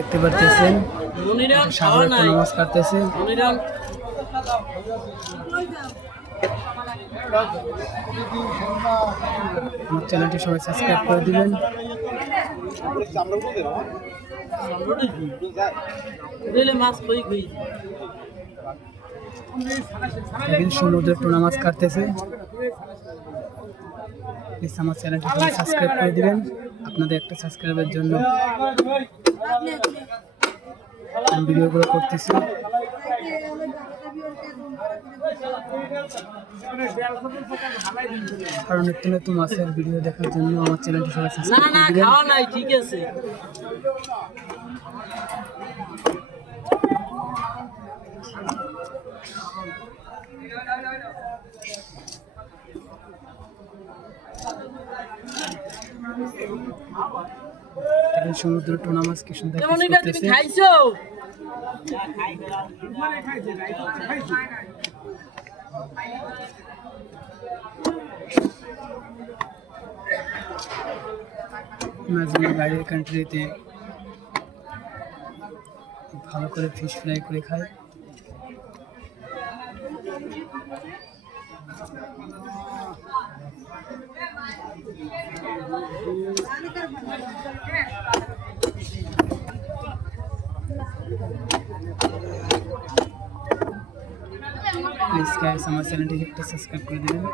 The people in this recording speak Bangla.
দেখতে পারতেছেন সাগরে কোনো মাছ কাটতেছে। আমার চ্যানেলটি সবাই সাবস্ক্রাইব করে দিবেন। দেখেন সমুদ্রের টুনা মাছ কাটতেছে। প্লিজ আমার চ্যানেলটি সবাই সাবস্ক্রাইব করে দিবেন। আপনাদের একটা সাবস্ক্রাইবের জন্য ভিডিওগুলো করতেছি। কারণ নিত্য নতুন মাছের ভিডিও দেখার জন্য আমার চ্যানেলটি সবাই সাবস্ক্রাইব করে দিবেন। খাওয়া নাই, ঠিক আছে। সমুদ্র টুনা মাছ কি সুন্দর করতেছে। মাঝে বাইরের কান্ট্রিতে ভালো করে ফিশ ফ্রাই করে খায়। প্লিজ গাইস আমার চ্যানেলটিকে একটা সাবস্ক্রাইব করে দিবেন।